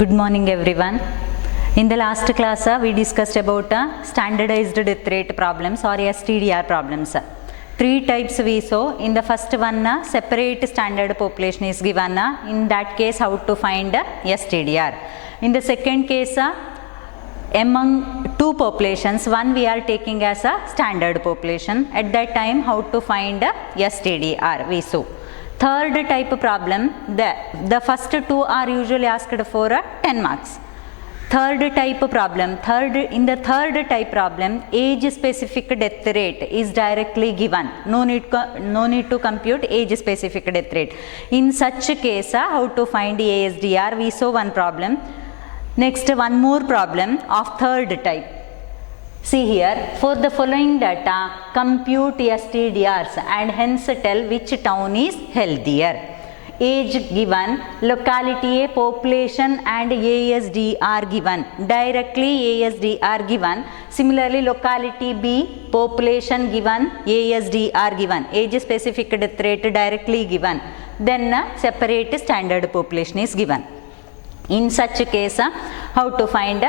Good morning everyone. In the last class we discussed about standardized death rate problems or STDR problems. Three types we saw. In the first one separate standard population is given. In that case how to find STDR. In the second case among two populations, one we are taking as a standard population. At that time how to find STDR we saw. Third type problem, the first two are usually asked for 10 marks. In the third type problem, age specific death rate is directly given. No need to compute age specific death rate. In such case, how to find ASDR? We saw one problem. Next, one more problem of third type. See here, for the following data, compute STDRs and hence tell which town is healthier. Age given, locality A, population and ASDR given. Directly ASDR given. Similarly, locality B, population given, ASDR given. Age specific death rate directly given. Then separate standard population is given. In such case, how to find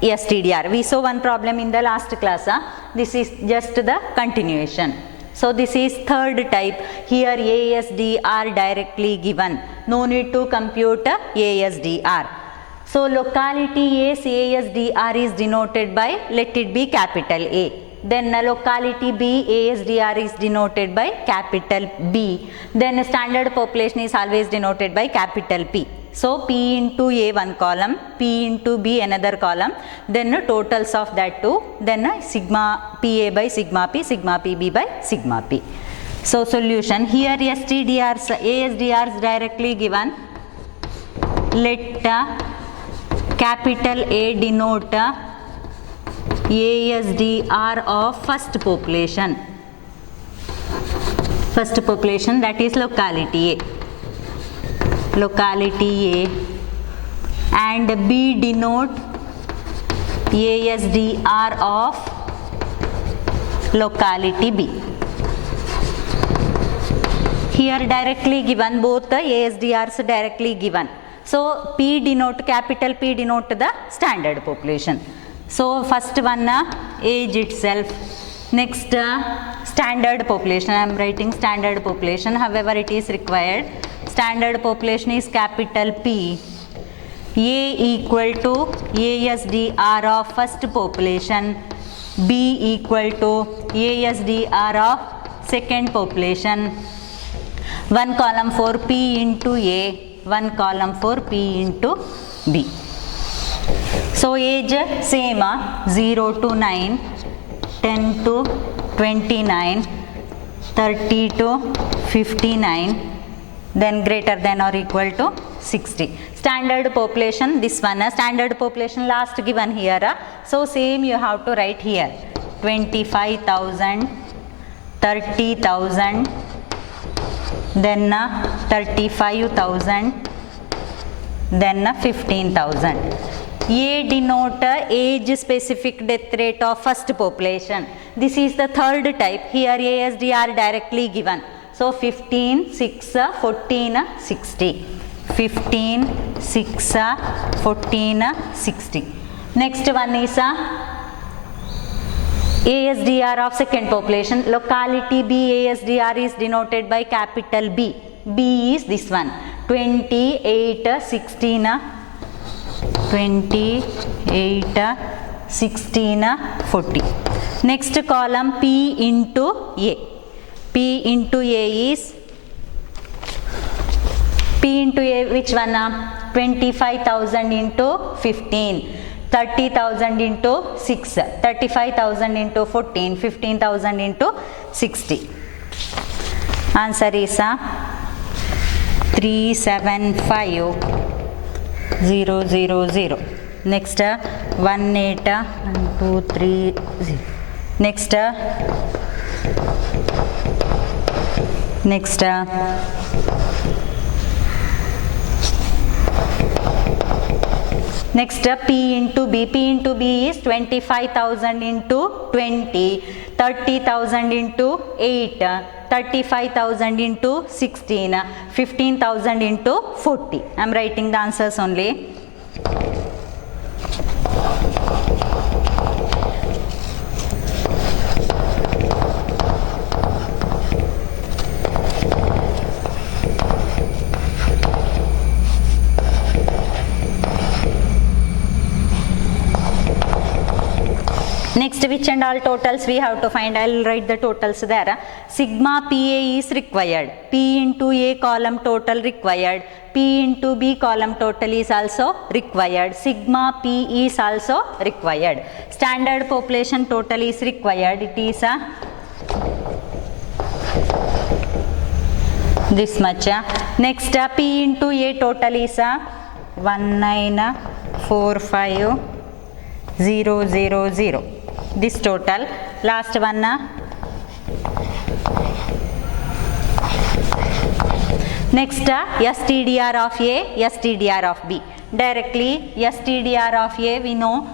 STDR? We saw one problem in the last class. This is just the continuation. So this is third type. Here ASDR directly given. No need to compute ASDR. So locality A's ASDR is denoted by, let it be capital A. Then locality B ASDR is denoted by capital B. Then standard population is always denoted by capital P. So P into A one column, P into B another column, then totals of that two, then sigma PA by sigma P, sigma PB by sigma P. So solution, here STDRs, ASDRs directly given. Let capital A denote ASDR of first population. First population, that is locality A. Locality A, and B denote ASDR of locality B. Here directly given, both the ASDRs directly given. So P denote, capital P denote the standard population. So first one age itself. Next standard population, I am writing standard population, however it is required. Standard population is capital P. A equal to ASDR of first population, B equal to ASDR of second population. One column for P into A, one column for P into B. So age same 0 to 9, 10 to 29, 30 to 59, then greater than or equal to 60. Standard population, this one, standard population last given here. So same you have to write here. 25,000, 30,000, then 35,000, then 15,000. A denote age specific death rate of first population. This is the third type. Here ASDR directly given. So 15, 6, 14, 60. 15, 6, 14, 60. Next one is ASDR of second population. Locality B ASDR is denoted by capital B. B is this one. 28, 16, 28, 16, 40. Next column P into A. P into A is, P into A which one? 25,000 into 15, 30,000 into 6, 35,000 into 14, 15,000 into 60. Answer is 375,000. Next 18,123. Next P into B. P into B is 25,000 into 20, 30,000 into 8, 35,000 into 16, 15,000 into 40. I am writing the answers only. Next, which and all totals we have to find? I will write the totals there. Sigma PA is required. P into A column total required. P into B column total is also required. Sigma P is also required. Standard population total is required. It is this much. Next, P into A total is 1945000. This total. Last one. Next, STDR of A, STDR of B. Directly STDR of A we know.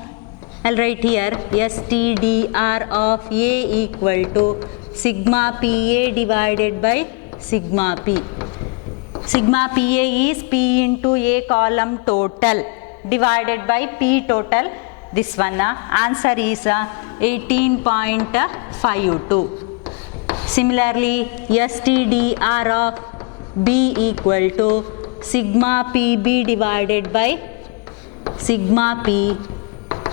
I'll write here STDR of A equal to sigma PA divided by sigma P. Sigma PA is P into A column total divided by P total. This one answer is 18.52. Similarly, STDR of B equal to sigma PB divided by sigma P,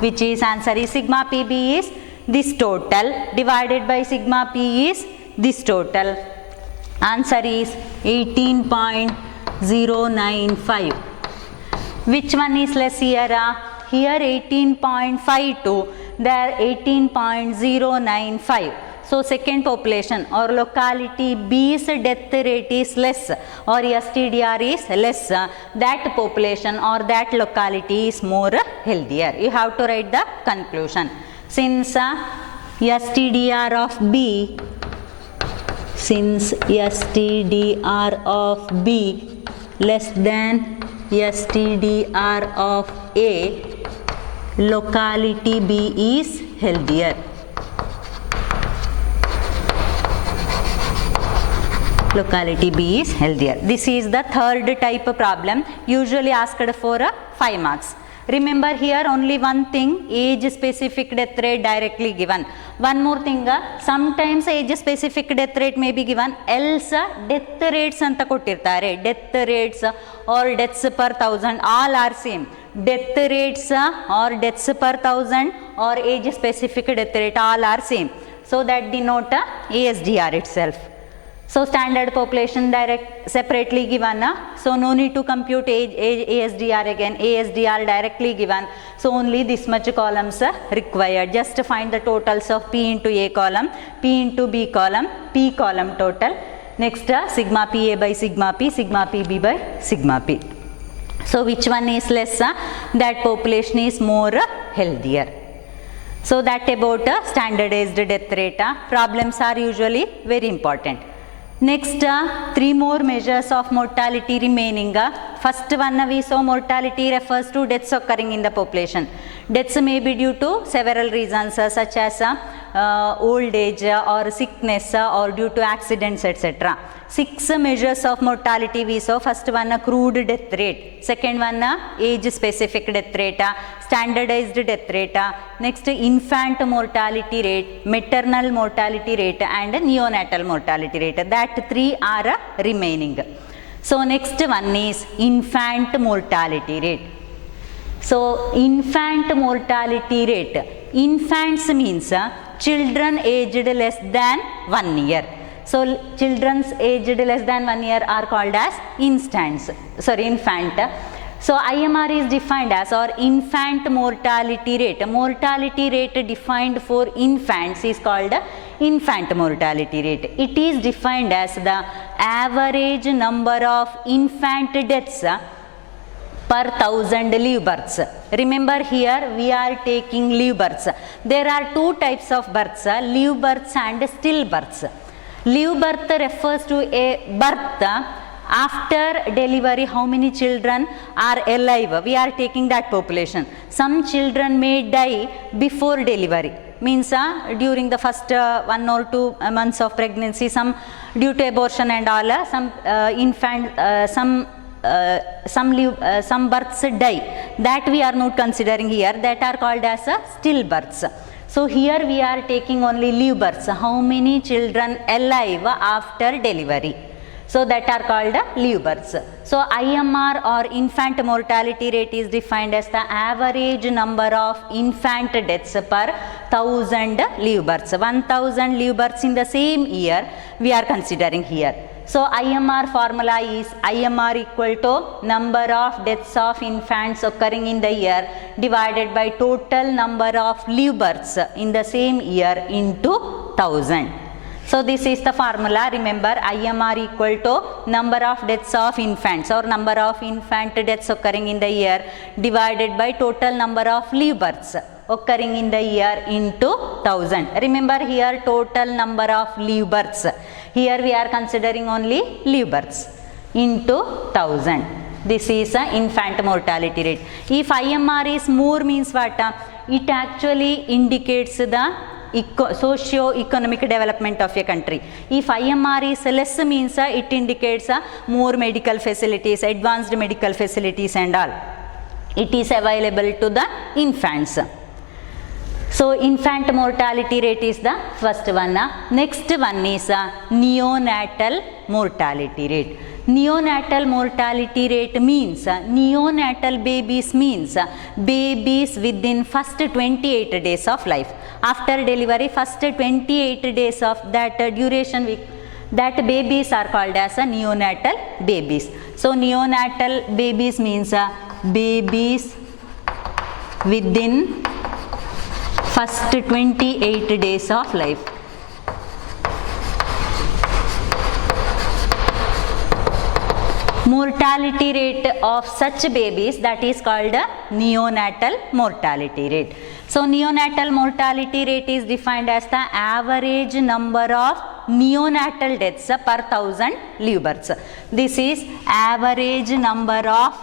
which is answer is sigma PB is this total divided by sigma P is this total. Answer is 18.095. Which one is less here? Here 18.52, there 18.095. So second population or locality B's death rate is less or STDR is less. That population or that locality is more healthier. You have to write the conclusion. Since STDR of B, less than STDR of A, locality B is healthier. Locality B is healthier. This is the third type of problem, usually asked for 5 marks. Remember here only one thing, age specific death rate directly given. One more thing, sometimes age specific death rate may be given, else death rates anta kottirtare. Death rates or deaths per thousand all are same. Death rates or deaths per thousand or age specific death rate all are same. So that denote ASDR itself. So standard population direct separately given, so no need to compute ASDR again, ASDR directly given, so only this much columns required. Just find the totals of P into A column, P into B column, P column total. Next sigma PA by sigma P, sigma PB by sigma P. So which one is less? That population is more healthier. So that about standardized death rate. Problems are usually very important. Next, 3 more measures of mortality remaining. First one we saw mortality refers to deaths occurring in the population. Deaths may be due to several reasons such as old age or sickness or due to accidents, etc. 6 measures of mortality we saw. First one crude death rate, second one age specific death rate, standardized death rate, next infant mortality rate, maternal mortality rate and neonatal mortality rate. That 3 are remaining. So next one is infant mortality rate. So infant mortality rate, infants means children aged less than 1 year. So children's aged less than 1 year are called as infant. So IMR is defined as or infant mortality rate. Mortality rate defined for infants is called infant mortality rate. It is defined as the average number of infant deaths per 1000 live births. Remember here we are taking live births. There are 2 types of births, live births and still births. Live birth refers to a birth after delivery, how many children are alive. We are taking that population. Some children may die before delivery. Means during the first 1 or 2 months of pregnancy, some due to abortion and all, some some births die, that we are not considering here, that are called as stillbirths. So here we are taking only live births, how many children alive after delivery. So that are called live births. So IMR or infant mortality rate is defined as the average number of infant deaths per 1000 live births. 1000 live births in the same year we are considering here. So IMR formula is IMR equal to number of deaths of infants occurring in the year divided by total number of live births in the same year into 1000. So this is the formula. Remember, IMR equal to number of deaths of infants or number of infant deaths occurring in the year divided by total number of live births occurring in the year into 1000. Remember here total number of live births. Here we are considering only live births into 1000. This is a infant mortality rate. If IMR is more means what? It actually indicates the socio-economic development of a country. If IMR is less means it indicates more medical facilities, advanced medical facilities and all. It is available to the infants. So infant mortality rate is the first one. Next one is neonatal mortality rate. Neonatal mortality rate means neonatal babies means babies within first 28 days of life. After delivery, first 28 days of that duration, that babies are called as neonatal babies. So neonatal babies means babies within first 28 days of life. Mortality rate of such babies, that is called neonatal mortality rate. So neonatal mortality rate is defined as the average number of neonatal deaths per 1000 live births. This is average number of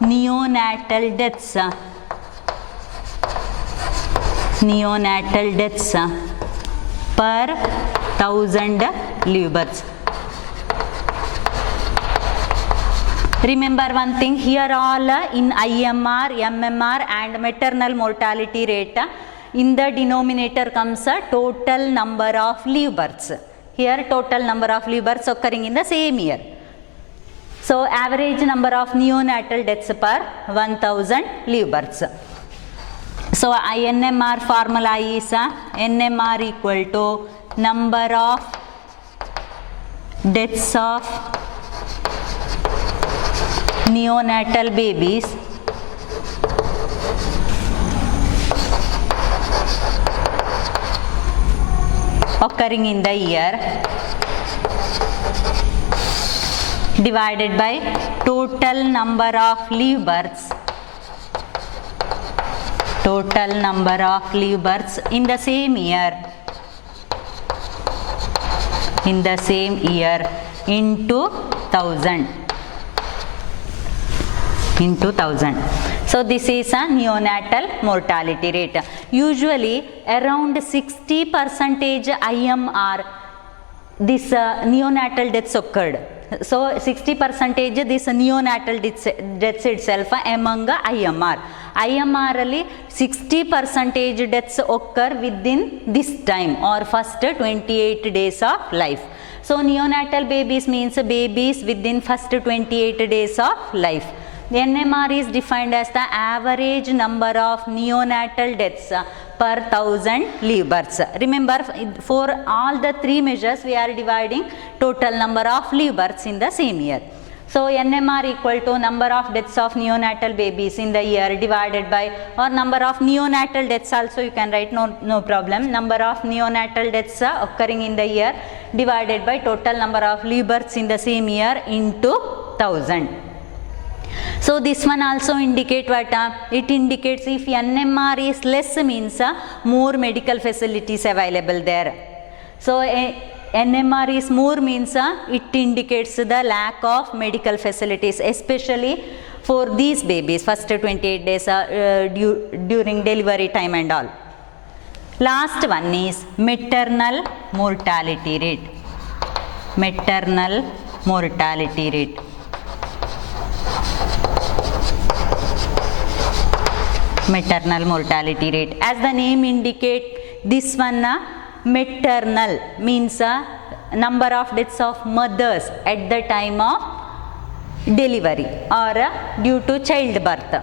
neonatal deaths. Neonatal deaths per 1000 live births. Remember one thing, here all in IMR, MMR and maternal mortality rate, in the denominator comes total number of live births. Here total number of live births occurring in the same year. So average number of neonatal deaths per 1000 live births. So NMR formula is NMR equal to number of deaths of neonatal babies occurring in the year divided by total number of live births. Total number of live births in the same year. In the same year into 1000. Into 1000. So this is a neonatal mortality rate. Usually around 60% IMR this neonatal deaths occurred. So 60% this neonatal deaths itself among IMR. IMR ಅಲ್ಲಿ 60% deaths occur within this time or first 28 days of life. So neonatal babies means babies within first 28 days of life. NMR is defined as the average number of neonatal deaths per 1000 live births. Remember, for all the three measures we are dividing total number of live births in the same year. So NMR equal to number of deaths of neonatal babies in the year divided by, or number of neonatal deaths also you can write, no problem, number of neonatal deaths occurring in the year divided by total number of live births in the same year into 1000. So this one also indicate what? It indicates if NMR is less means more medical facilities available there. So NMR is more means it indicates the lack of medical facilities, especially for these babies first 28 days during delivery time and all. Last one is maternal mortality rate. Maternal mortality rate. maternal mortality rate. As the name indicate, this one maternal means number of deaths of mothers at the time of delivery or due to childbirth.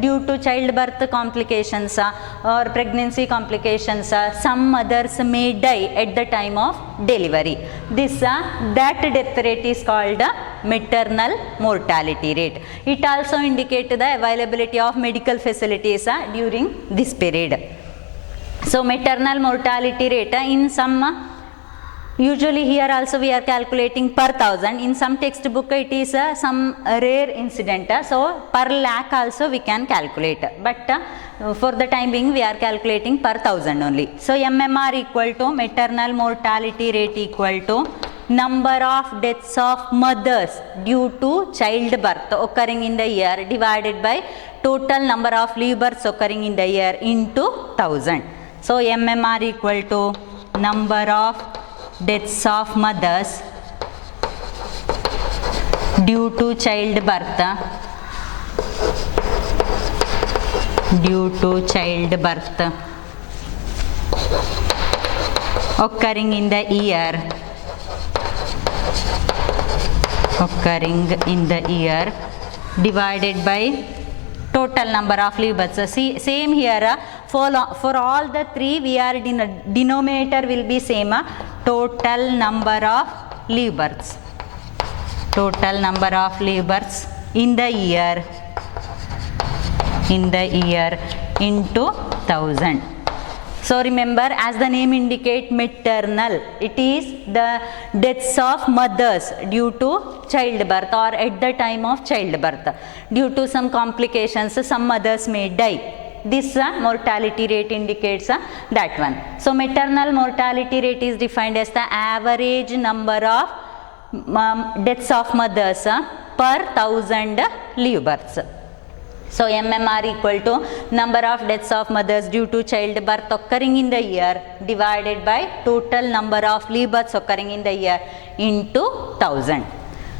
Due to childbirth complications or pregnancy complications, some mothers may die at the time of delivery. That death rate is called maternal mortality rate. It also indicates the availability of medical facilities during this period. So maternal mortality rate in some, usually here also we are calculating per thousand. In some textbook it is some rare incident, so per lakh also we can calculate, but for the time being we are calculating per thousand only. So MMR equal to maternal mortality rate equal to number of deaths of mothers due to childbirth occurring in the year divided by total number of live births occurring in the year into 1000. So MMR equal to number of deaths of mothers due to childbirth occurring in the year divided by total number of live births. See, same here for all the three we are denominator will be same, total number of live births. Total number of live births in the year into 1000. So remember, as the name indicate, maternal, it is the deaths of mothers due to childbirth or at the time of childbirth. Due to some complications, some mothers may die. This mortality rate indicates that one. So maternal mortality rate is defined as the average number of deaths of mothers per 1000 live births. So MMR equal to number of deaths of mothers due to childbirth occurring in the year divided by total number of live births occurring in the year into 1000.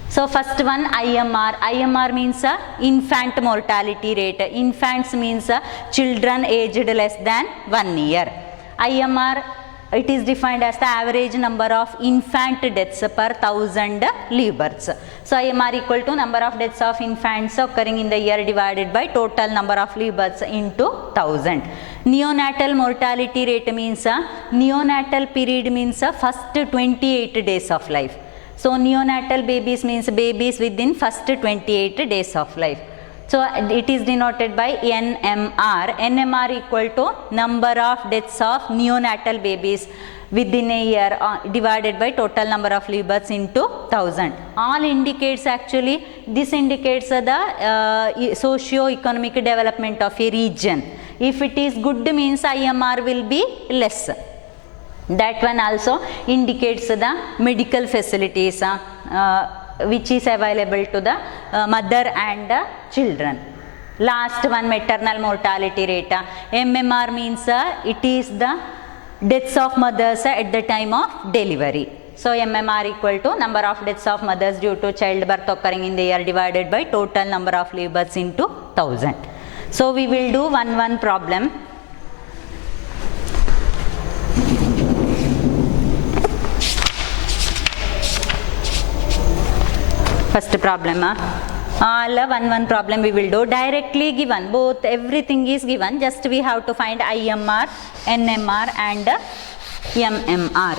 So first one, IMR. IMR means infant mortality rate. Infants means children aged less than 1 year. IMR, it is defined as the average number of infant deaths per 1000 live births. So IMR equal to number of deaths of infants occurring in the year divided by total number of live births into 1000. Neonatal mortality rate means neonatal period means first 28 days of life. So neonatal babies means babies within first 28 days of life. So it is denoted by NMR. NMR equal to number of deaths of neonatal babies within a year divided by total number of live births into 1000. All indicates, actually this indicates the socio-economic development of a region. If it is good means IMR will be less. That one also indicates the medical facilities which is available to the mother and children. Last one, maternal mortality rate. MMR means it is the deaths of mothers at the time of delivery. So MMR equal to number of deaths of mothers due to childbirth occurring in the year divided by total number of live births into 1000. So we will do one problem. First problem, all one problem we will do. Directly given, both everything is given, just we have to find IMR, NMR and MMR.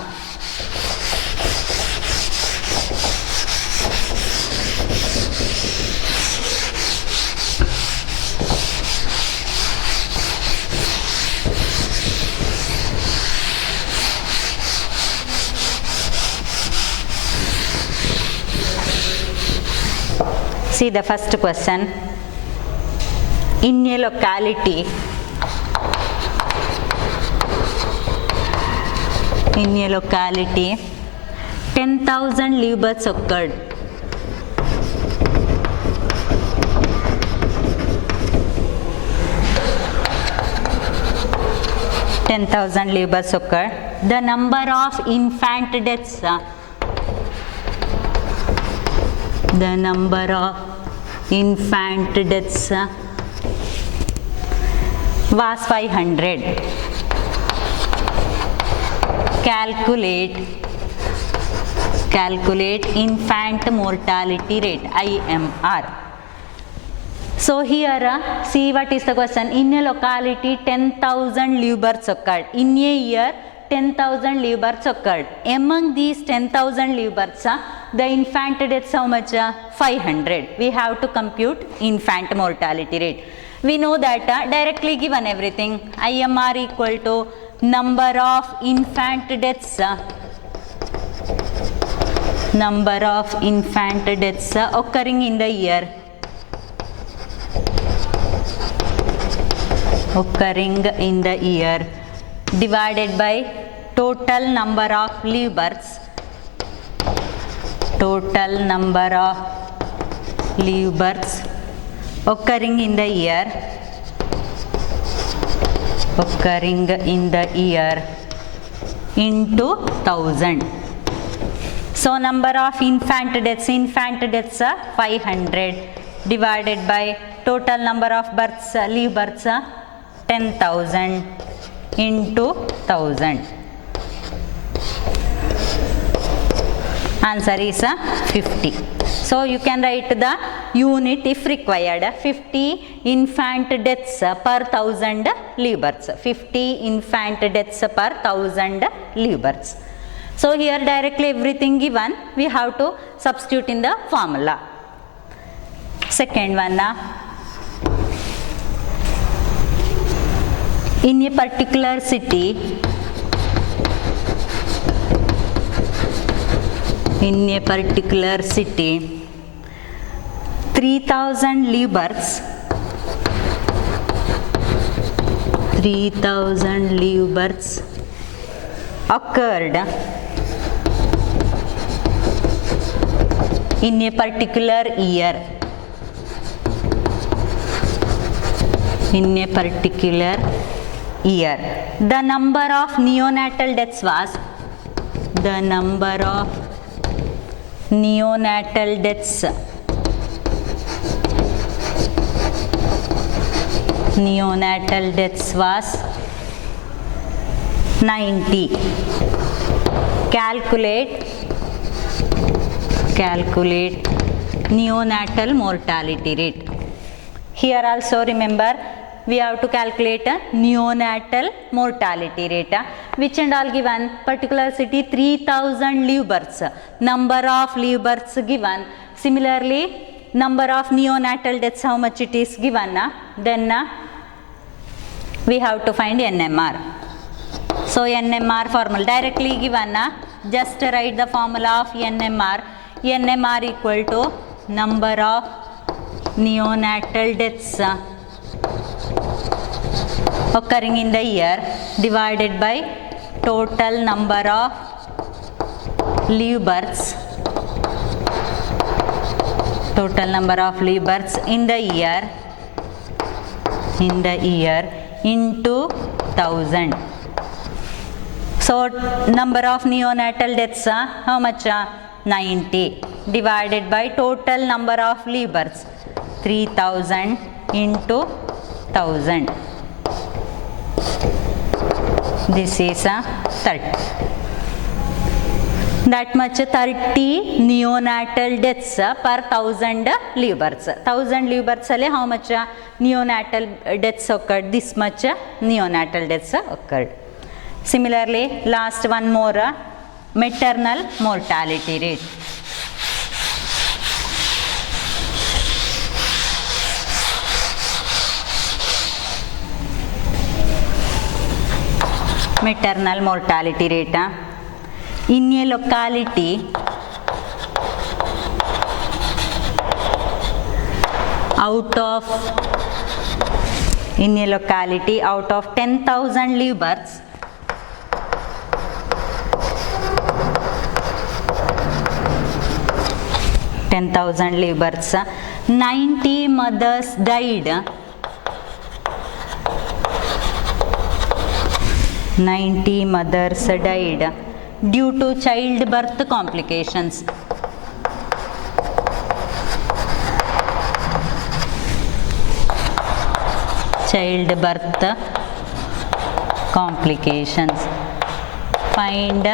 See the first question. In a locality, 10,000 live births occurred. Live births occurred. The number of infant deaths, was 500. Calculate infant mortality rate, IMR. So here, see what is the question. In a locality, 10,000 live births occurred. In a year, 10,000 live births occurred. Among these 10,000 live births, the infant deaths how much? 500. We have to compute infant mortality rate. We know that directly given everything. IMR equal to number of infant deaths. Number of infant deaths occurring in the year. Occurring in the year divided by total number of live births. Total number of live births occurring in the year. Occurring in the year into 1000. So number of infant deaths are 500 divided by total number of births, live births 10,000 into 1000. Answer is 50. So you can write the unit if required. 50 infant deaths per 1000 live births. 50 infant deaths per 1000 live births. So here directly everything given, we have to substitute in the formula. Second one, in a particular city, in a particular city, 3,000 live births, 3,000 live births occurred in a particular year. In a particular year, the number of neonatal deaths was, the number of neonatal deaths, neonatal deaths was 90. Calculate neonatal mortality rate. Here also remember, we have to calculate neonatal mortality rate, which and all given. Particular city, 3,000 live births, number of live births given. Similarly, number of neonatal deaths, how much it is given. Then we have to find NMR. So NMR formula directly given, just write the formula of NMR. NMR equal to number of neonatal deaths occurring in the year divided by total number of live births, total number of live births in the year into 1000. So number of neonatal deaths, how much? 90 divided by total number of live births, 3,000 into 1000. This is 30. That much 30 neonatal deaths per 1000 live births. 1000 live births alle how much neonatal deaths occurred? This much neonatal deaths occurred. Similarly, last one more, maternal mortality rate. Maternal mortality rate. In a locality, out of 10,000 live births, 10,000 live births, 90 mothers died. 90 mothers died due to childbirth complications. childbirth complications. Find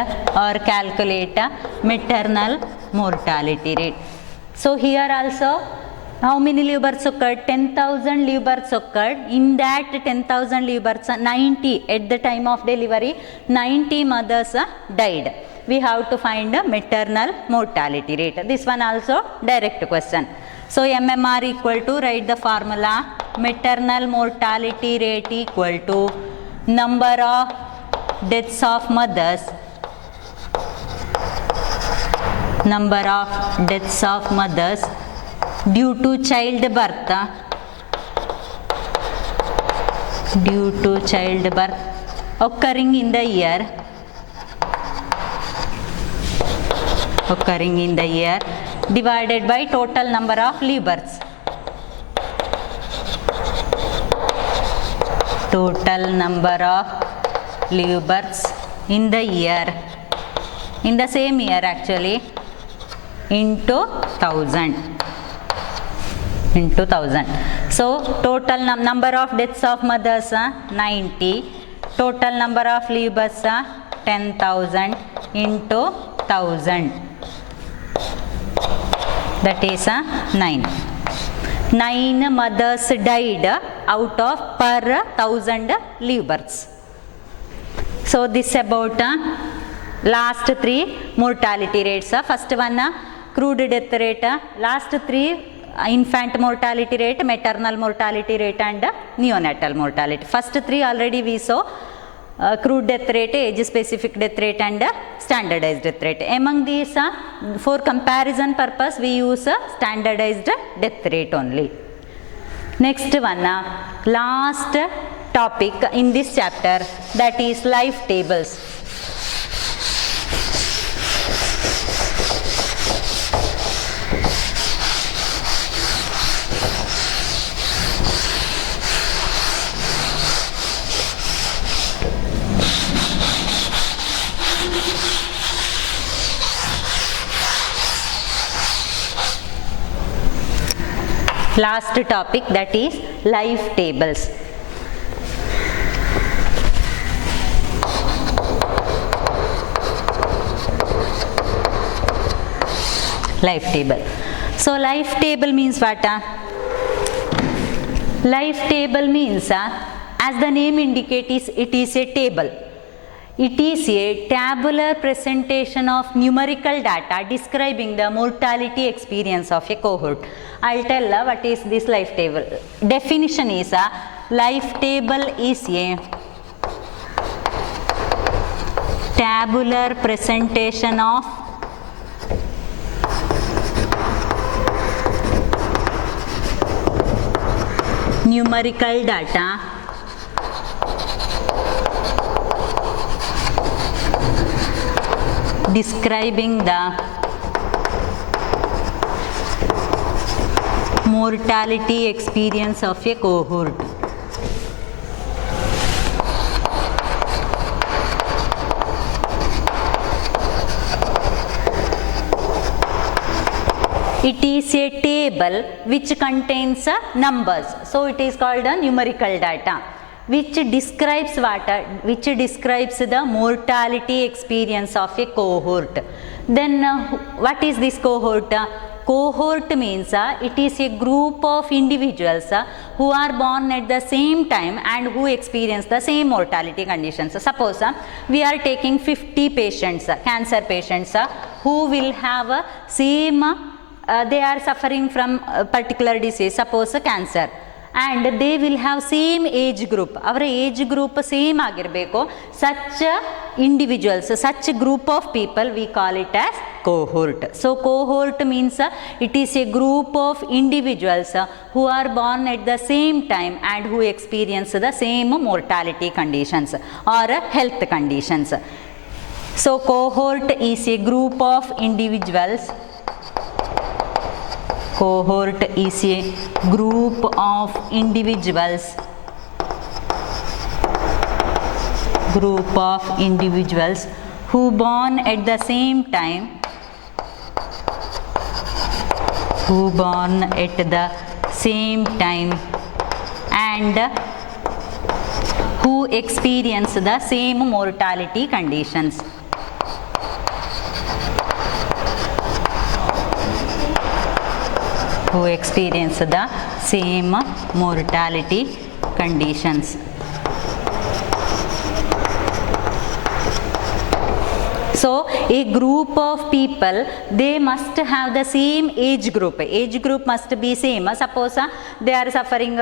or calculate maternal mortality rate. So here also, how many live births occurred? 10,000 live births occurred. In that 10,000 live births, 90 at the time of delivery, 90 mothers died. We have to find the maternal mortality rate. This one also direct question. So MMR equal to, write the formula, maternal mortality rate equal to number of deaths of mothers, due to childbirth, occurring in the year, divided by total number of live births. Total number of live births in the year, in the same year actually, into 1000. So total number of deaths of mothers 90, total number of live births 10,000 into 1000, that is 9. 9 mothers died out of per 1000 live births. So this about last 3 mortality rates. First one crude death rate, last 3 infant mortality rate, maternal mortality rate and neonatal mortality. First 3 already we saw, crude death rate, age specific death rate and standardized death rate. Among these, for comparison purpose we use standardized death rate only. Next one, last topic in this chapter, that is life tables. Last topic, that is life tables. Life table. So life table means what? Life table means, as the name indicates, it is a table. It is a tabular presentation of numerical data describing the mortality experience of a cohort. I'll tell what is this life table. Definition is, life table is a tabular presentation of numerical data describing the mortality experience of a cohort. It is a table which contains numbers, so it is called a numerical data, which describes what? Which describes the mortality experience of a cohort. Then what is this cohort? Cohort means it is a group of individuals who are born at the same time and who experience the same mortality conditions. Suppose we are taking 50 patients, cancer patients, who will have same, they are suffering from a particular disease, suppose cancer, and they will have same age group. Our age group same agirbeku. Such individuals, such group of people, we call it as cohort. So cohort means it is a group of individuals who are born at the same time and who experience the same mortality conditions or health conditions. So cohort is a group of individuals. Cohort is a group of individuals who born at the same time, and who experience the same mortality conditions. Who experience the same mortality conditions. So a group of people, they must have the same age group. Age group must be same. Suppose they are suffering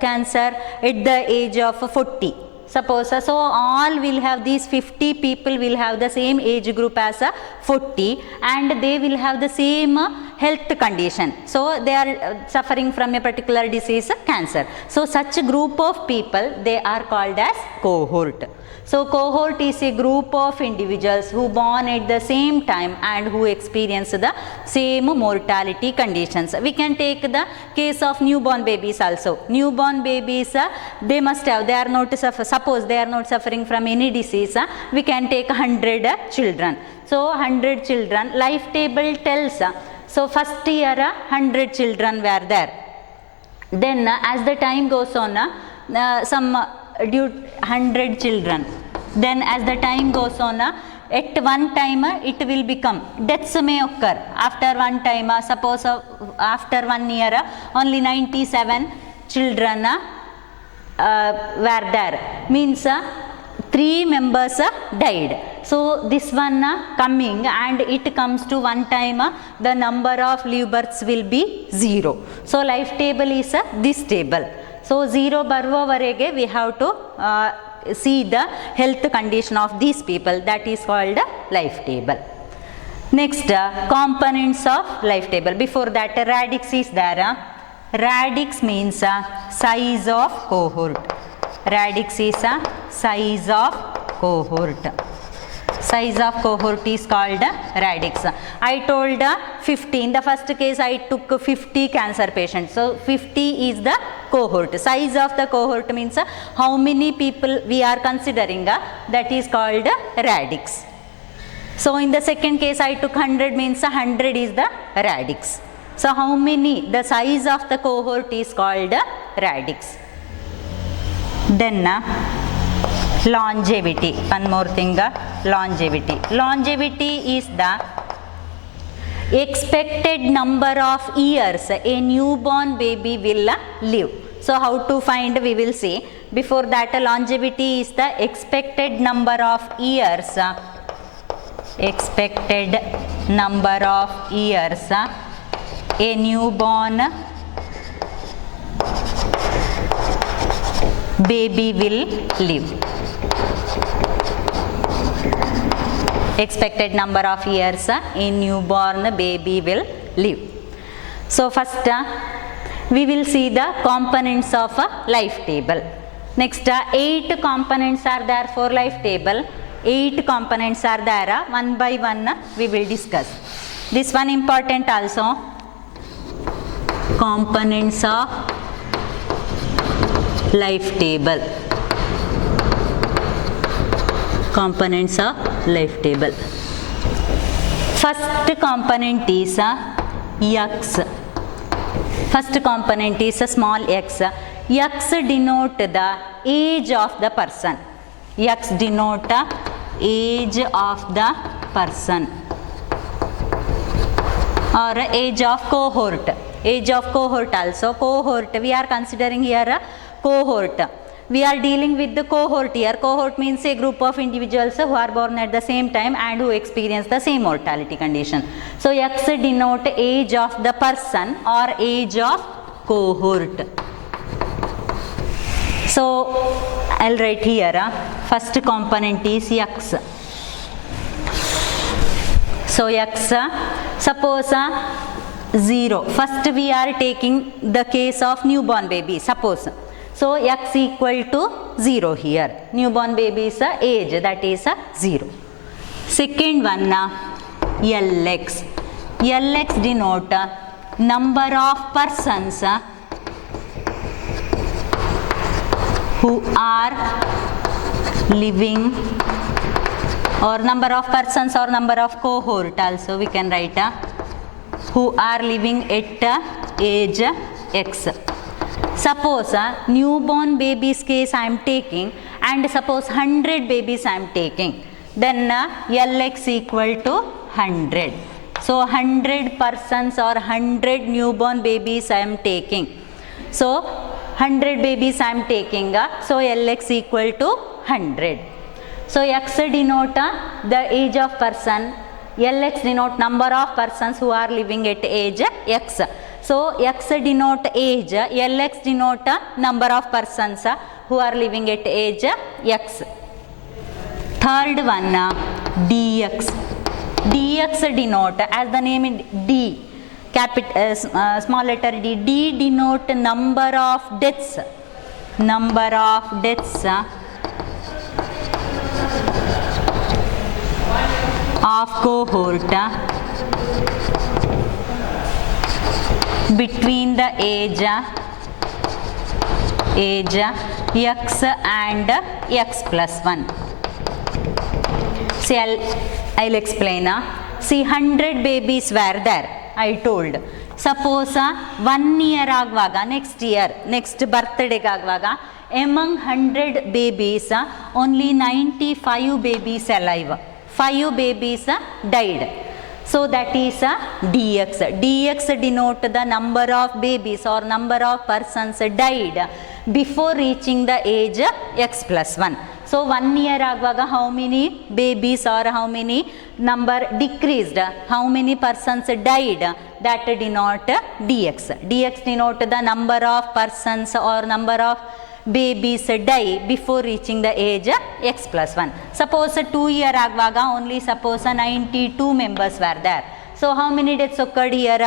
cancer at the age of 40. Suppose so all will have, these 50 people will have the same age group as 40, and they will have the same health condition. So they are suffering from a particular disease, cancer. So such group of people, they are called as cohort. So cohort is a group of individuals who born at the same time and who experience the same mortality conditions. We can take the case of newborn babies also. Newborn babies, they must have, they are not suppose they are not suffering from any disease, we can take 100 children. So 100 children, life table tells, so first year 100 children were there. Then as the time goes on, some 100 children. Then as the time goes on, at one time it will become, deaths may occur after one time. Suppose after 1 year only 97 children were there, means 3 members died. So this one coming, and it comes to one time the number of live births will be 0. So life table is this table. So 0 barvavarege we have to see the health condition of these people, that is called life table. Next, components of life table. Before that, radix is there. Radix means size of cohort. Radix is size of cohort. Size of cohort is called radix. I told 50. In the first case I took 50 cancer patients. So 50 is the cohort. Size of the cohort means how many people we are considering, that is called radix. So in the second case I took 100, means 100 is the radix. So how many, the size of the cohort is called radix. Then longevity, one more thing, longevity. Longevity is the expected number of years a newborn baby will live. So how to find, we will see. Before that, longevity is the expected number of years, expected number of years a newborn baby will live. Expected number of years a newborn baby will live. So first we will see the components of a life table. Next, 8 components are there for life table. 8 components are there. One by one we will discuss. This one important also. Components of life table. Components of life table. First component is X. First component is a small x. X denote the age of the person. X denote age of the person or age of cohort. Age of cohort also. Cohort, we are considering here cohort. We are dealing with the cohort here. Cohort means a group of individuals who are born at the same time and who experience the same mortality condition. So X denote age of the person or age of cohort. So I'll write here, first component is X. So X, suppose 0. First we are taking the case of newborn baby, suppose. So X equal to 0 here. Newborn baby's age, that is 0. Second one, LX. LX denote number of persons who are living, or number of persons or number of cohort also we can write, who are living at age X. Suppose newborn babies case I am taking, and suppose 100 babies I am taking, then Lx equal to 100. So 100 persons or 100 newborn babies I am taking. So 100 babies I am taking, so Lx equal to 100. So x denote the age of person, Lx denote number of persons who are living at age x. So x denote age, Lx denote number of persons who are living at age x. Third one, dx. Dx denote, as the name in D, small letter D, D denote number of deaths. Number of deaths of cohort between the age x and x plus 1. See, I'll explain. See, 100 babies were there, I told. Suppose 1 year agvaga, next birthday agvaga, among 100 babies, only 95 babies alive. 5 babies died. So that is dx. Dx denote the number of babies or number of persons died before reaching the age x plus 1. So 1 year agvaga how many babies or how many number decreased, how many persons died, that denote dx. Dx denote the number of persons or number of babies die before reaching the age x plus 1. Suppose 2 year agvaga only suppose 92 members were there. So how many deaths occurred here?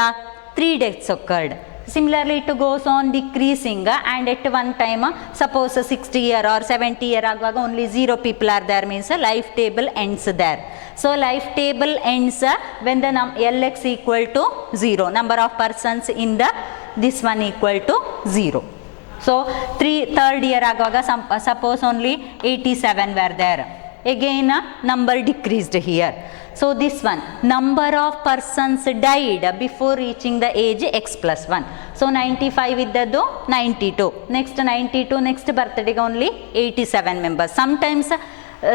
3 deaths occurred. Similarly, it goes on decreasing, and at one time suppose 60 year or 70 year agvaga only 0 people are there, means life table ends there. So life table ends when the Lx equal to 0, number of persons in the this one equal to 0. So third year agvaga suppose only 87 were there. Again number decreased here. So this one, number of persons died before reaching the age x plus 1. So 95 iddadu 92. Next 92, next birthday only 87 members. Sometimes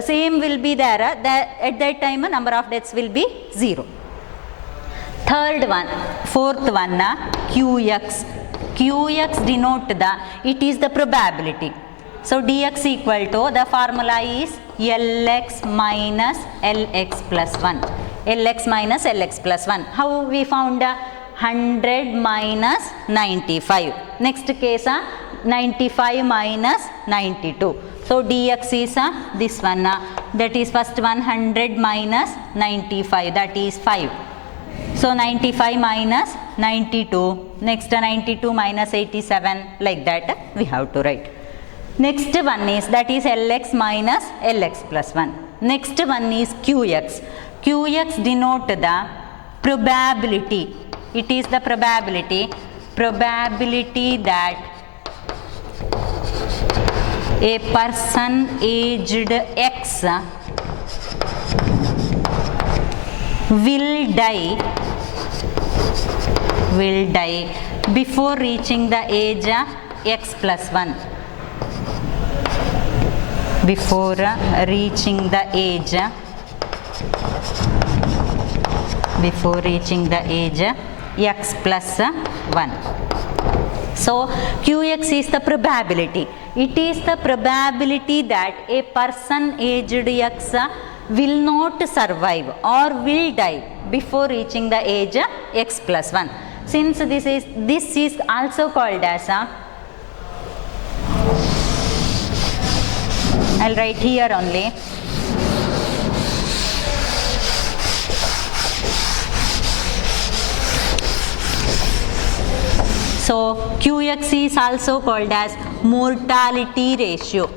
same will be there. At that time number of deaths will be 0. Fourth one, qx. Qx denote it is the probability. So dx equal to, the formula is Lx minus Lx plus 1. Lx minus Lx plus 1. How we found 100 minus 95. Next case 95 minus 92. So dx is this one. That is first 100 minus 95. That is 5. So 95 minus 92. Next 92 minus 87. Like that we have to write. Next one is, that is Lx minus Lx plus 1. Next one is Qx. Qx denote the probability. It is the probability that a person aged X will die before reaching the age X plus 1. Before reaching the age x plus 1. So Qx is the probability. It is the probability that a person aged X will not survive or will die before reaching the age x plus 1. Since this is also called as I'll write here only. So Qx is also called as mortality ratio.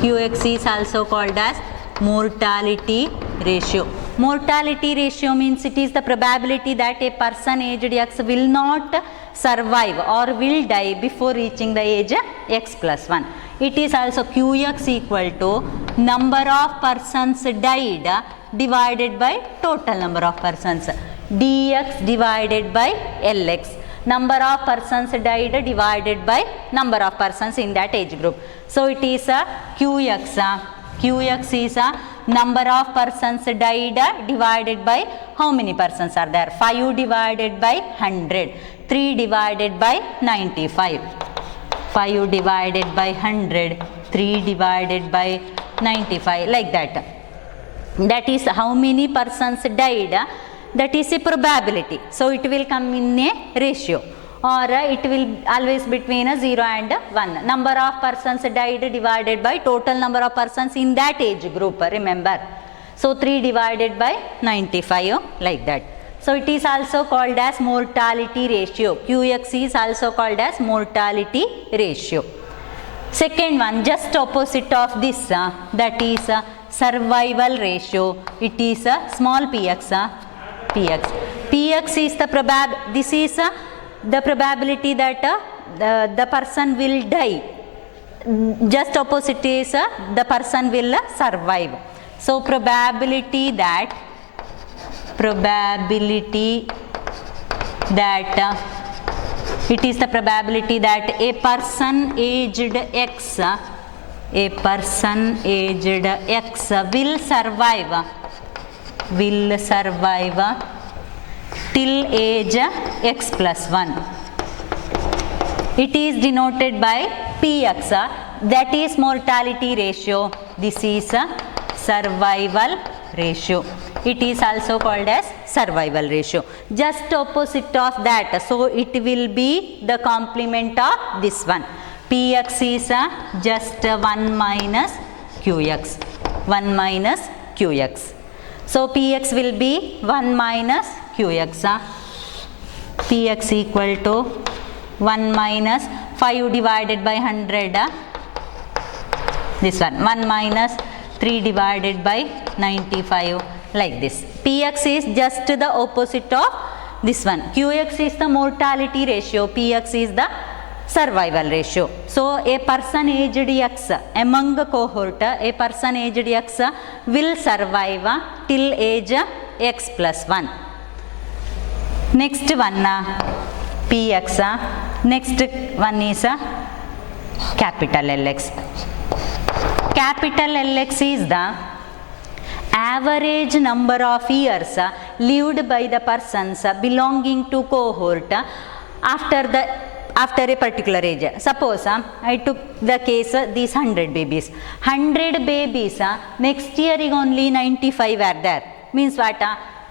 Qx is also called as mortality ratio. Mortality ratio means it is the probability that a person aged X will not survive or will die before reaching the age x plus 1. It is also Qx equal to number of persons died divided by total number of persons. Dx divided by Lx. number of persons died divided by number of persons in that age group. So it is a QX. QX is a number of persons died divided by how many persons are there? 5 divided by 100, 3 divided by 95. 5 divided by 100, 3 divided by 95, like that. That is how many persons died, that is a probability. So it will come in a ratio, or it will always between a 0 and 1. Number of persons died divided by total number of persons in that age group, remember. So 3 divided by 95, like that. So it is also called as mortality ratio. QX is also called as mortality ratio. Second one, just opposite of this, that is survival ratio. It is a small px. Px is the this is the probability that the person will die. Just opposite is the person will survive. So probability that it is the probability that a person aged X will survive till age X plus 1. It is denoted by Px, that is mortality ratio. This is a survival ratio. It is also called as survival ratio. Just opposite of that, so it will be the complement of this one. Px is just 1 minus Qx. 1 minus Qx. So Px will be 1 minus Qx. Px equal to 1 minus 5 divided by 100. This one, 1 minus 3 divided by 95, like this. Px is just the opposite of this one. Qx is the mortality ratio, Px is the survival ratio. So a person aged X, among the cohort, a person aged X will survive till age X plus 1. Next one, Px. Next one is capital Lx. Capital Lx is the average number of years lived by the persons belonging to cohort after a particular age. Suppose I took the case these 100 babies. 100 babies, next year only 95 are there. Means what?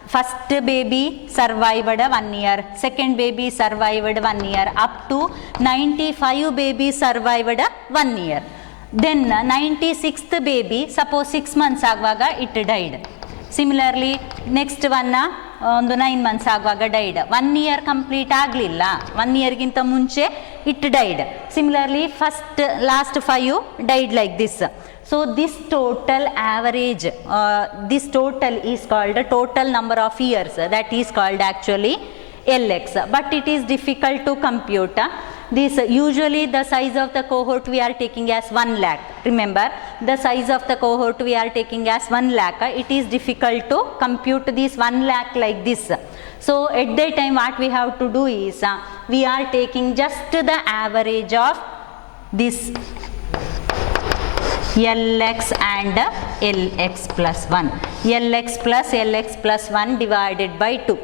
First baby survived 1 year, second baby survived 1 year, up to 95 babies survived 1 year. Then 96th baby, suppose 6 months agvaga it died. Similarly, next one ಒಂದು 9 months ಆಗುವಾಗ died. 1 year complete ಆಗಲಿಲ್ಲ, 1 yearಗಿಂತ ಮುಂಚೆ it died. Similarly last 5 died like this. So this total average, this total is called total number of years, that is called actually Lx, but it is difficult to compute. This usually the size of the cohort we are taking as 1 lakh. Remember, the size of the cohort we are taking as 1 lakh. It is difficult to compute this 1 lakh like this. So at that time what we have to do is we are taking just the average of this Lx and Lx plus 1. Lx plus 1 divided by 2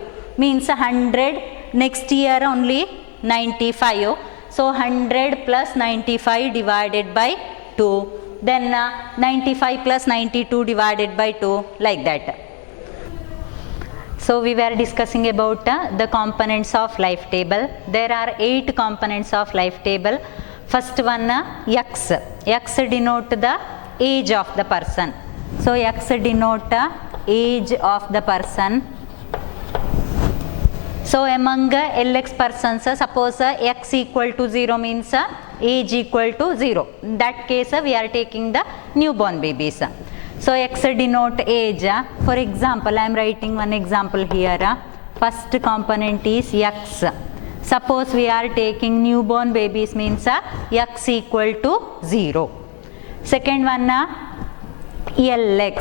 means 100. Next year only 95. So 100 plus 95 divided by 2. Then 95 plus 92 divided by 2, like that. So we were discussing about the components of life table. There are 8 components of life table. First one X. X denote the age of the person. So X denote age of the person. So among Lx persons, suppose X equal to 0 means age equal to 0. In that case we are taking the newborn babies. So X denote age. For example, I am writing one example here. First component is X. Suppose we are taking newborn babies means X equal to 0. Second one Lx.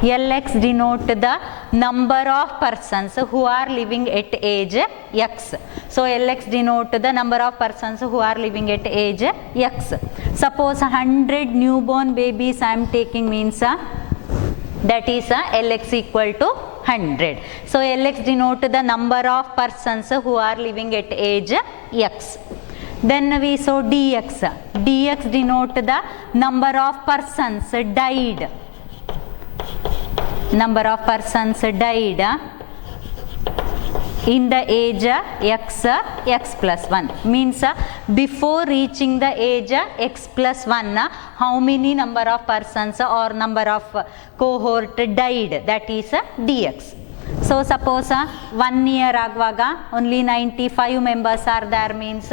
LX denote the number of persons who are living at age X. So LX denote the number of persons who are living at age X. Suppose 100 newborn babies I am taking means that is LX equal to 100. So LX denote the number of persons who are living at age X. Then we saw DX. DX denote the number of persons died. Number of persons died in the age X, X plus 1. Means before reaching the age X plus 1, how many number of persons or number of cohort died, that is DX. So suppose 1 year agvaga only 95 members are there, means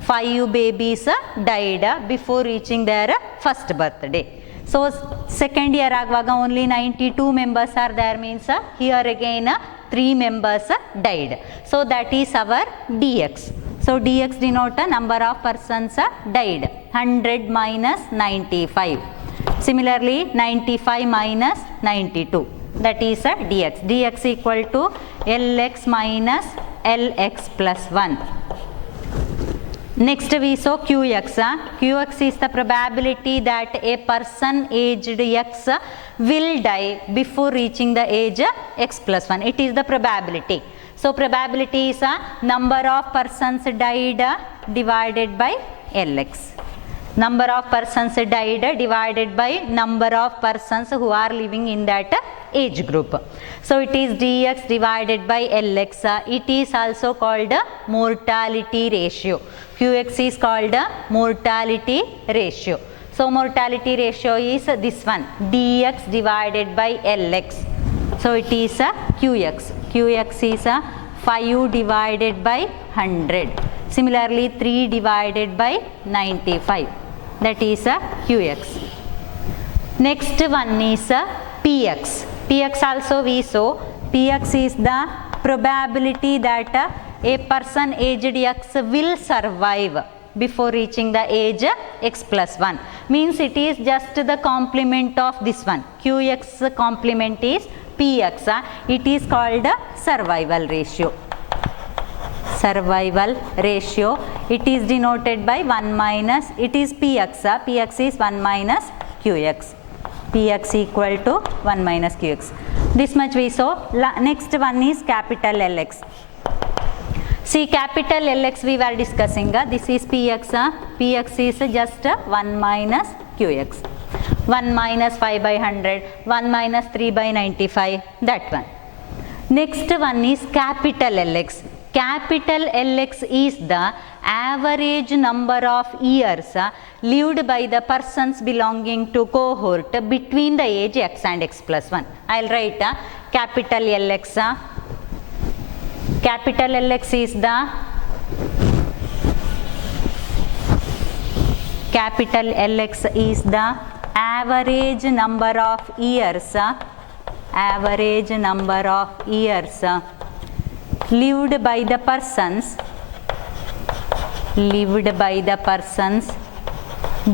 5 babies died before reaching their first birthday. So second year agvaga only 92 members are there, means here again 3 members died. So that is our DX. So DX denote number of persons died. 100 minus 95. Similarly 95 minus 92. That is DX. DX equal to LX minus LX plus 1. Next we saw QX. QX is the probability that a person aged X will die before reaching the age X plus 1. It is the probability. So probability is number of persons died divided by LX. Number of persons died divided by number of persons who are living in that age group. So it is DX divided by LX. It is also called mortality ratio. QX is called mortality ratio. So mortality ratio is this one, DX divided by LX. So it is QX. QX is 5 divided by 100. Similarly 3 divided by 95. That is QX. Next one is PX. PX also we saw. PX is the probability that a person aged X will survive before reaching the age X plus 1. Means it is just the complement of this one. QX complement is PX. It is called survival ratio. Survival ratio. It is denoted by 1 minus, it is PX. PX is 1 minus QX. PX equal to 1 minus QX. This much we saw. Next one is capital LX. See, capital LX we were discussing. This is PX. PX is just 1 minus QX. 1 minus 5 by 100. 1 minus 3 by 95. That one. Next one is capital LX. Capital LX is the average number of years lived by the persons belonging to cohort between the age X and X plus 1. I will write capital LX. Capital LX is the capital LX is the average number of years, average number of years lived by the persons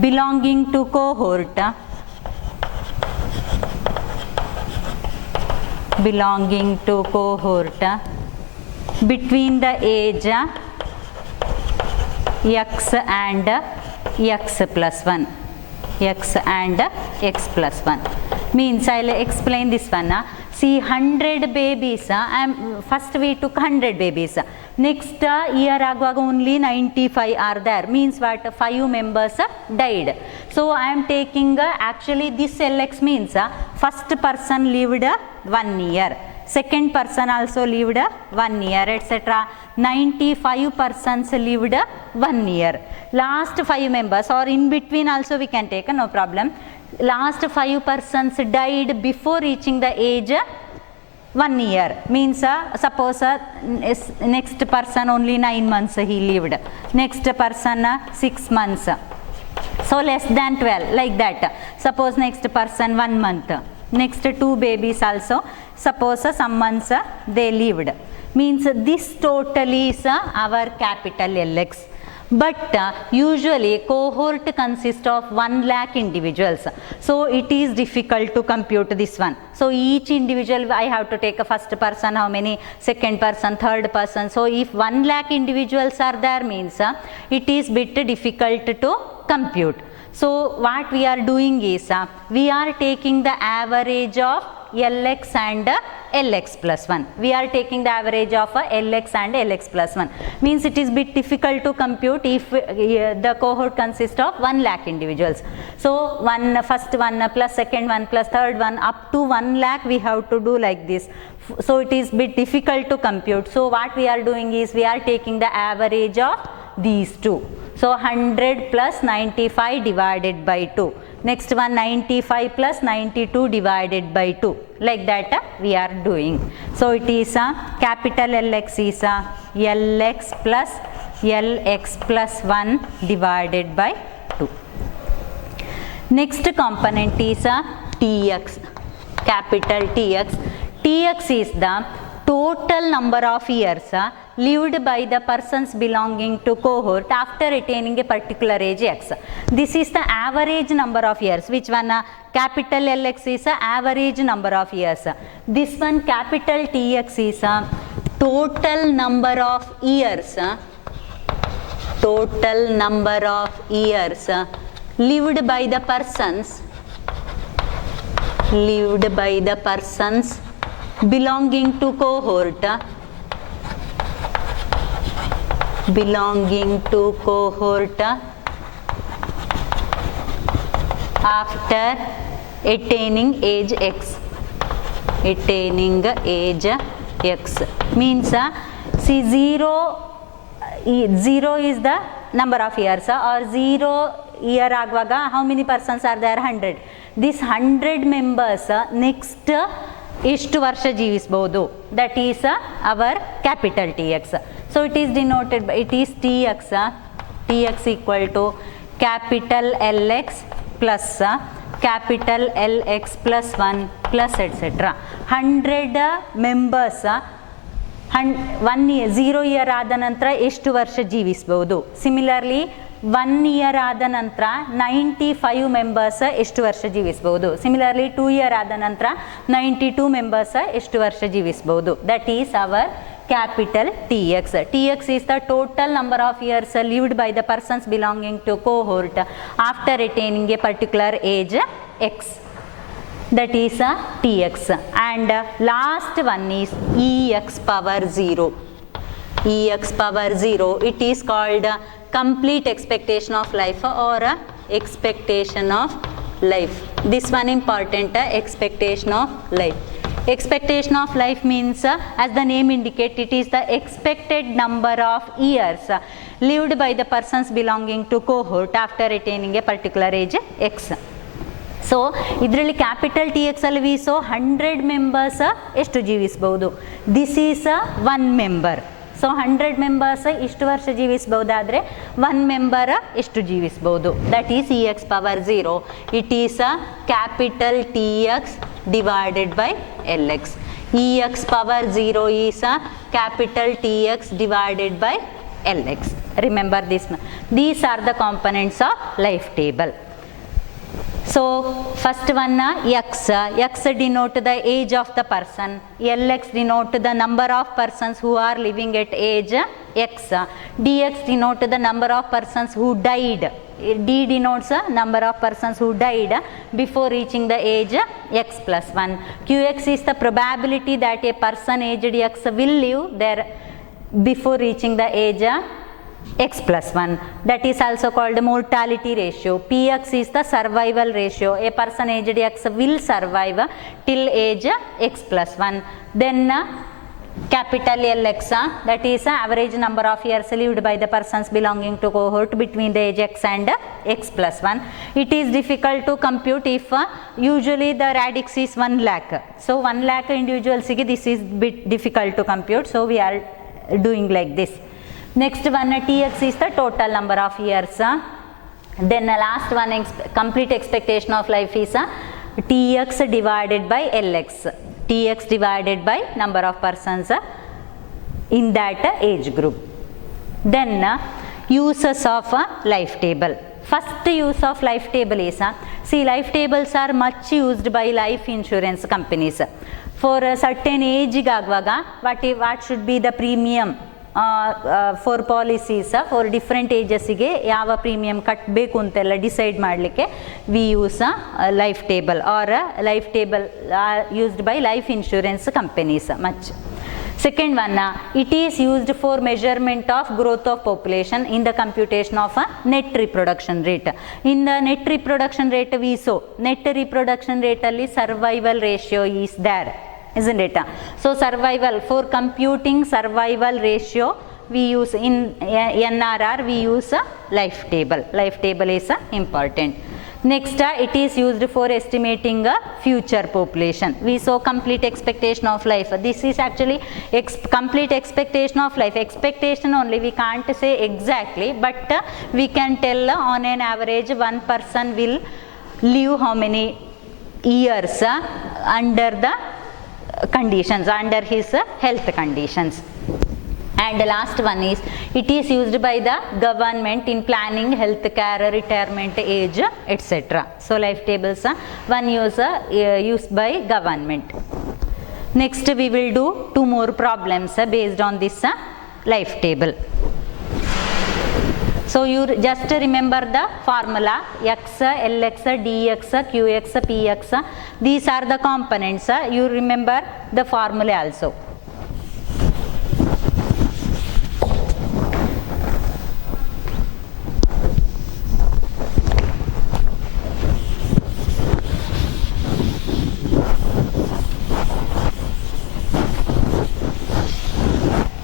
belonging to cohort between the age X and X plus 1. X and X plus 1. Means I will explain this one. See, 100 babies, first we took 100 babies. Next year agvaga only 95 are there. Means what? 5 members died. So I am taking actually this LX means first person lived 1 year. Second person also lived 1 year, etc. 95 persons lived 1 year. Last 5 members or in between also we can take, no problem. Last 5 persons died before reaching the age 1 year. Means suppose next person only 9 months he lived. Next person 6 months. So less than 12, like that. Suppose next person 1 month. Next 2 babies also. Suppose some months they lived. Means this total is our capital LX. But usually cohort consists of 1 lakh individuals, so it is difficult to compute this one. So each individual I have to take a first person, how many, second person, third person. So if 1 lakh individuals are there means it is bit difficult to compute. So what we are doing is we are taking the average of Lx and Lx plus 1. We are taking the average of Lx and Lx plus 1. Means it is bit difficult to compute if the cohort consists of 1 lakh individuals. So first one plus second one plus third one up to 1 lakh we have to do like this. So it is bit difficult to compute. So what we are doing is we are taking the average of these two. So 100 plus 95 divided by 2. Next one 95 plus 92 divided by 2. Like that we are doing. So it is capital Lx is Lx plus Lx plus 1 divided by 2. Next component is Tx, capital Tx. Tx is the total number of years lived by the persons belonging to cohort after attaining a particular age x. This is the average number of years. Which one? Capital Lx is average number of years. This one capital Tx is total number of years. Total number of years lived by the persons. Lived by the persons belonging to cohort. Belonging to cohort after attaining age x. Attaining age x means see 0 is the number of years or 0 year agvaga how many persons are there? 100. This 100 members next ಎಷ್ಟು ವರ್ಷ ಜೀವಿಸಬಹುದು, that is our capital Tx. So it is denoted by, it is Tx, Tx equal to capital Lx plus capital Lx plus 1 plus etc. 100 members 1 year 0 year ಆದ ನಂತರ ಎಷ್ಟು ವರ್ಷ ಜೀವಿಸಬಹುದು. Similarly 1 year ಆದ ನಂತರ 95 members ಎಷ್ಟು ವರ್ಷ ಜೀವಿಸಬಹುದು. ಸಿಮಿಲರ್ಲಿ 2 year ಆದ ನಂತರ 92 ಮೆಂಬರ್ಸ್ ಎಷ್ಟು ವರ್ಷ ಜೀವಿಸಬಹುದು. That is our capital Tx. Tx is the total number of years lived by the persons belonging to cohort after attaining a particular age x. That is Tx. And last one is Ex power 0. Ex power 0. It is called complete expectation of life or expectation of life. This one important, expectation of life. Expectation of life means as the name indicates, it is the expected number of years lived by the persons belonging to cohort after attaining a particular age x. So ಇದರಲ್ಲಿ capital T x ಅಲ್ಲಿ so 100 members ಎಷ್ಟು ಜೀವಿಸಬಹುದು. This is 1 member. So 100 members ಇಷ್ಟು ವರ್ಷ ಜೀವಿಸಬಹುದಾದರೆ 1 member ಎಷ್ಟು ಜೀವಿಸಬಹುದು. That is e x power 0. It is capital T x divided by Lx. Ex power 0 is capital Tx divided by Lx. Remember this. These are the components of life table. So first one x. X denote the age of the person. Lx denote the number of persons who are living at age x. Dx denote the number of persons who died. D denotes number of persons who died before reaching the age x plus 1. Qx is the probability that a person aged x will live there before reaching the age x plus 1. That is also called mortality ratio. Px is the survival ratio. A person aged x will survive till age x plus 1. Then capital Lx, that is average number of years lived by the persons belonging to cohort between the age x and x plus 1. It is difficult to compute if usually the radix is 1 lakh. So 1 lakh individuals, this is bit difficult to compute. So we are doing like this. Next one, Tx is the total number of years. Then last one, complete expectation of life is Tx divided by Lx. Tx divided by number of persons in that age group. Then uses of a life table. First use of life table is, see, life tables are much used by life insurance companies. For a certain age agvaga, what should be the premium for policies for different ages ಗೆ ಯಾವ premium ಕಟ್ಟಬೇಕು ಅಂತೆಲ್ಲ decide ಮಾಡಲಿಕ್ಕೆ we use a life table or life table used by life insurance companies much. Second one, it is used for measurement of growth of population in the computation of a net reproduction rate. In the net reproduction rate we saw, net reproduction rate alli survival ratio is there, isn't it? So survival, for computing survival ratio we use in NRR, we use a life table. Life table is important. Next, it is used for estimating a future population. We saw complete expectation of life. This is actually complete expectation of life. Expectation only, we can't say exactly, but we can tell on an average one person will live how many years under the conditions, under his health conditions. And the last one is, it is used by the government in planning health care, retirement age, etc. So life tables one used by government. Next we will do two more problems based on this life table. So you just remember the formula, x, lx, dx, qx, px. These are the components. You remember the formula also.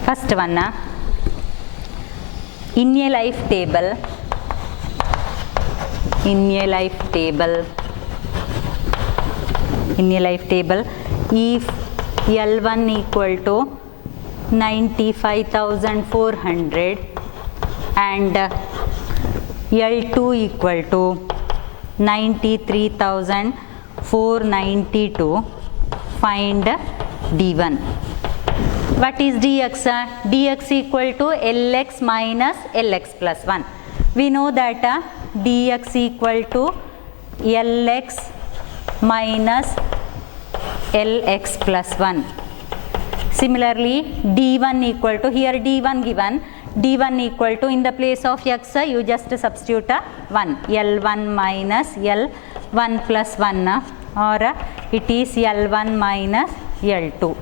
First one, in a life table, if L1 equal to 95,400 and L2 equal to 93,492, find D1. What is dx? Dx equal to Lx minus Lx plus 1. We know that dx equal to Lx minus Lx plus 1. Similarly, d1 equal to, here d1 given, d1 equal to, in the place of x you just substitute 1, L1 minus L1 plus 1, or it is L1 minus L2.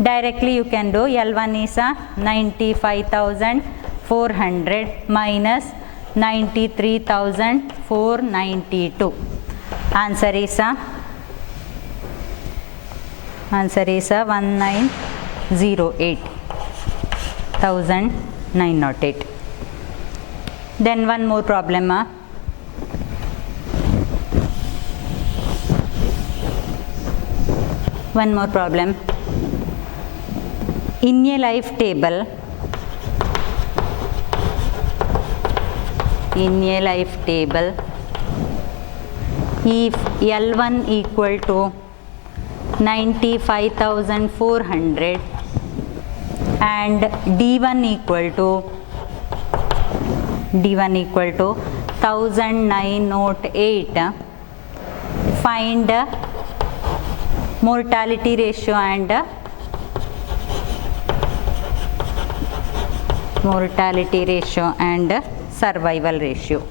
Directly you can do, L1 is 95,400 minus 93,492. Answer is 1908,908. Then one more problem. One more problem. In a life table, if L1 equal to 95,400 and D1 equal to 1908, find mortality ratio and survival ratio.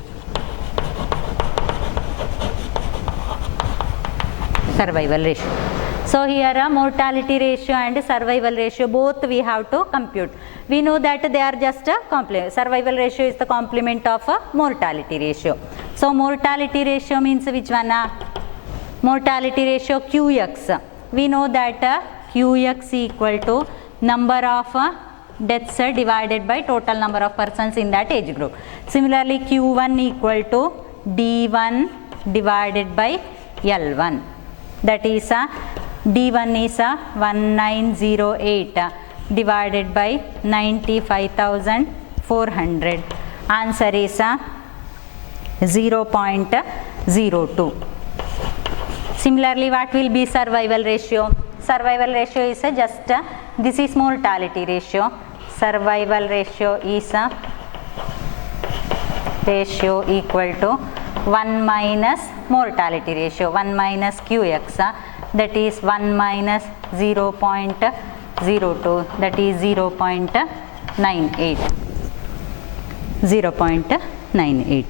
So here mortality ratio and survival ratio both we have to compute. We know that they are just a complement. Survival ratio is the complement of a mortality ratio. So mortality ratio means which one? Mortality ratio Qx. We know that Qx equal to number of deaths divided by total number of persons in that age group. Similarly, Q1 equal to D1 divided by L1. That is D1 is 1908 divided by 95,400. Answer is 0.02. Similarly, what will be survival ratio? Survival ratio is just, this is mortality ratio. Survival ratio is ratio equal to 1 minus mortality ratio, 1 minus qx, that is 1 minus 0.02, that is 0.98. 0.98.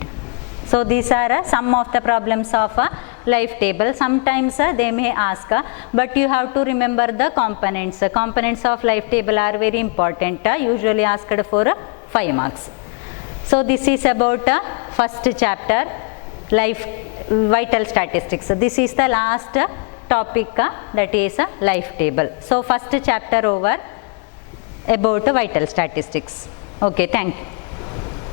So these are some of the problems of a life table. Sometimes they may ask, but you have to remember the components. Components of life table are very important, usually asked for 5 marks. So this is about first chapter, life vital statistics. This is the last topic, that is life table. So first chapter over about vital statistics. Okay, thank you.